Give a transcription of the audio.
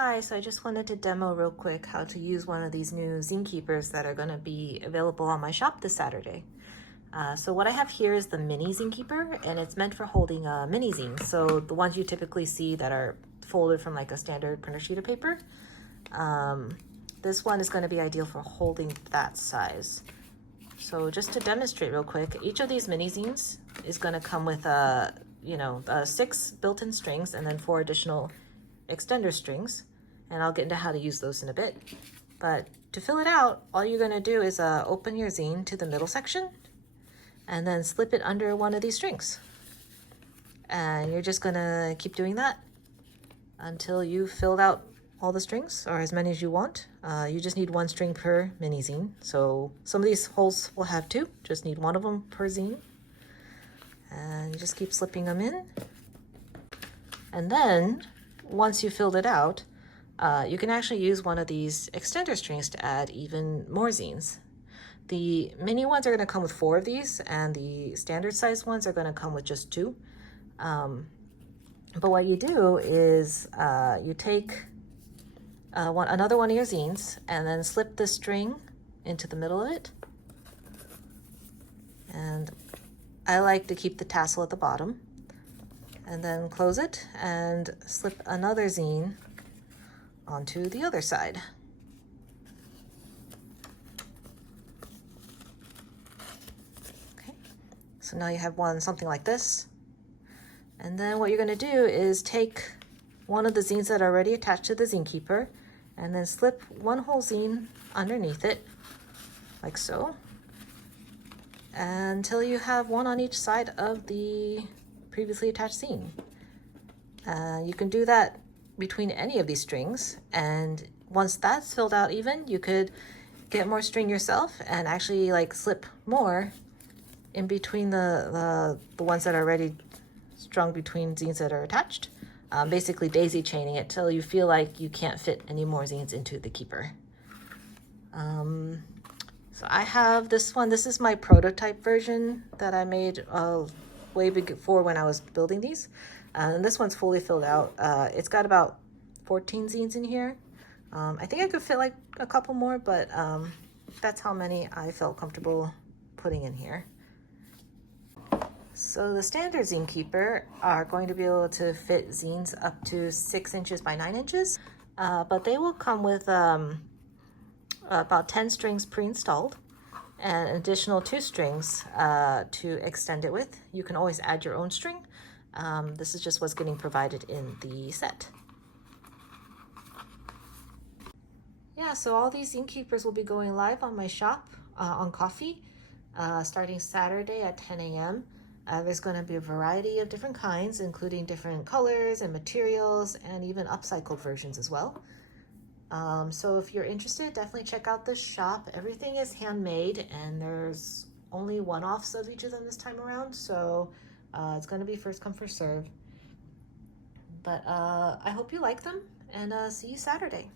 Hi, so I just wanted to demo real quick how to use one of these new Zine Keepers that are going to be available on my shop this Saturday. So what I have here is the Mini Zine Keeper, and it's meant for holding mini zines. So the ones you typically see that are folded from like a standard printer sheet of paper. This one is going to be ideal for holding that size. So just to demonstrate real quick, each of these mini zines is going to come with 6 built-in strings and then 4 additional extender strings, and I'll get into how to use those in a bit. But to fill it out, all you're going to do is open your zine to the middle section and then slip it under one of these strings, and you're just going to keep doing that until you've filled out all the strings, or as many as you want. You just need 1 string per mini zine, so some of these holes will have 2, just need 1 of them per zine, and you just keep slipping them in. And then once you filled it out, you can actually use one of these extender strings to add even more zines. The mini ones are going to come with 4 of these, and the standard size ones are going to come with just 2. But what you do is you take another one of your zines and then slip the string into the middle of it. And I like to keep the tassel at the bottom. And then close it and slip another zine onto the other side. Okay, so now you have something like this. And then what you're going to do is take one of the zines that are already attached to the Zine Keeper and then slip one whole zine underneath it, like so, until you have one on each side of the previously attached zine. You can do that between any of these strings, and once that's filled out even, you could get more string yourself and actually like slip more in between the ones that are already strung between zines that are attached. Basically daisy chaining it till you feel like you can't fit any more zines into the keeper. So I have this one. This is my prototype version that I made way before when I was building these. And this one's fully filled out. It's got about 14 zines in here. I think I could fit like a couple more, but that's how many I felt comfortable putting in here. So the standard Zine Keeper are going to be able to fit zines up to 6 inches by 9 inches, but they will come with about 10 strings pre-installed and an additional 2 strings to extend it with. You can always add your own string. This is just what's getting provided in the set. Yeah, so all these Zine Keepers will be going live on my shop on Ko-fi starting Saturday at 10 a.m. There's going to be a variety of different kinds, including different colors and materials, and even upcycled versions as well. So if you're interested, definitely check out this shop. Everything is handmade, and there's only one-offs of each of them this time around, so it's going to be first come, first serve. But I hope you like them, and see you Saturday.